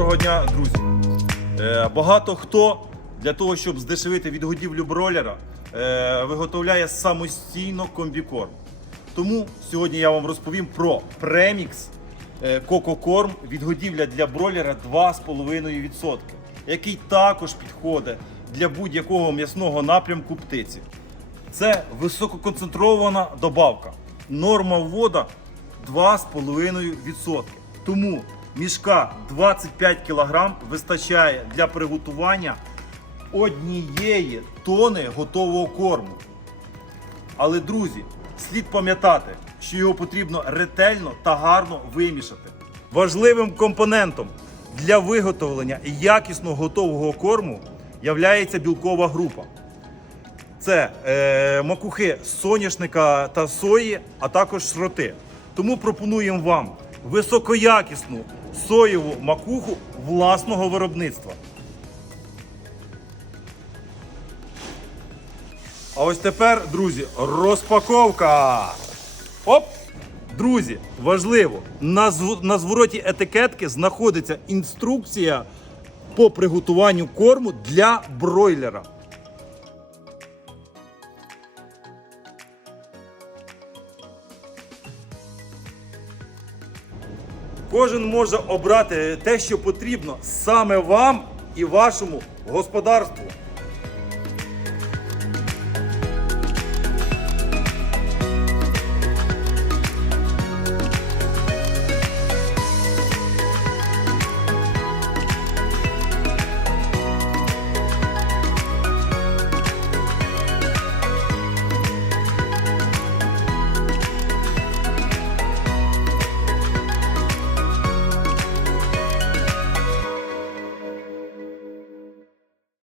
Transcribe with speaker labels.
Speaker 1: дня, друзі. Е, Багато хто для того, щоб здешевити відгодівлю бройлера, е, виготовляє самостійно комбікорм. Тому сьогодні я вам розповім про премікс е, кококорм відгодівля для бройлера 2,5%, який також підходить для будь-якого м'ясного напрямку птиці. Це висококонцентрована добавка. Норма ввода 2,5%. Тому мішка 25 кг вистачає для приготування однієї тони готового корму. Але, друзі, слід пам'ятати, що його потрібно ретельно та гарно вимішати. Важливим компонентом для виготовлення якісно готового корму являється білкова група. Це е, макухи соняшника та сої, а також шроти. Тому пропонуємо вам високоякісну соєву макуху власного виробництва. А ось тепер, друзі, розпаковка. Оп! Друзі, важливо, на, на звороті етикетки знаходиться інструкція по приготуванню корму для бройлера. Кожен може обрати те, що потрібно саме вам і вашому господарству.